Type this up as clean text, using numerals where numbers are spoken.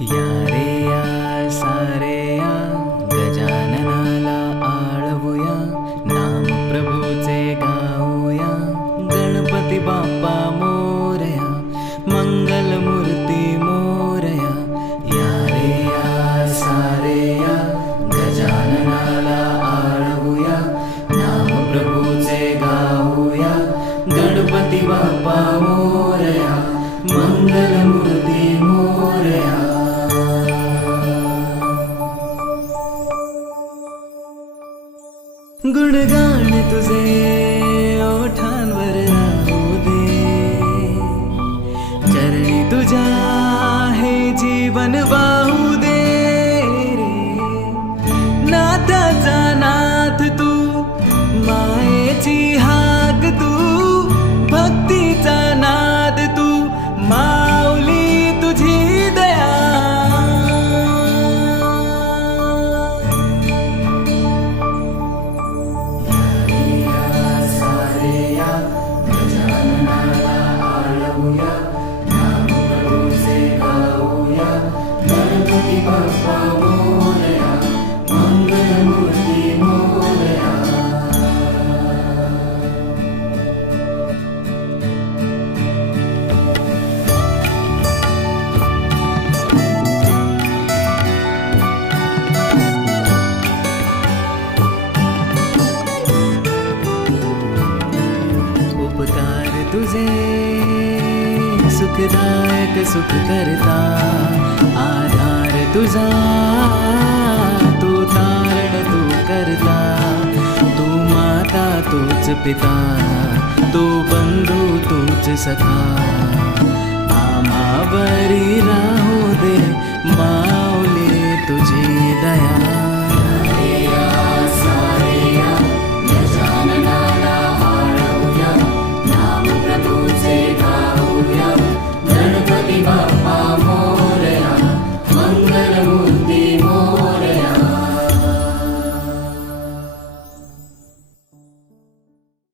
या रे या सारे या गजाननाला आळवूया, नाम प्रभूचे गाऊया, गणपती बाप्पा मोरया, मंगलमूर्ती मोरया. या रे या सारे या गजाननाला आळवूया, नाम प्रभूचे गाऊया, गणपती बाप्पा मोरया, मंगलमूर्ती मोरया. गुणगान तुझे ओठांवर राहू दे, चरणी तुझ्या हे जीवन वाहू दे रे. नाथाचा नाथ तू, मायेची हाक तू, भक्तीचा नाद तू, माऊली तुझी दया. उपकार तुझे सुखदायक सुख करता, आधार तुझा तू तारण तू करता. तू माता तूच पिता, तू बंधू तूच सखा. आम्हावरी राहू दे माऊली तुझी दया.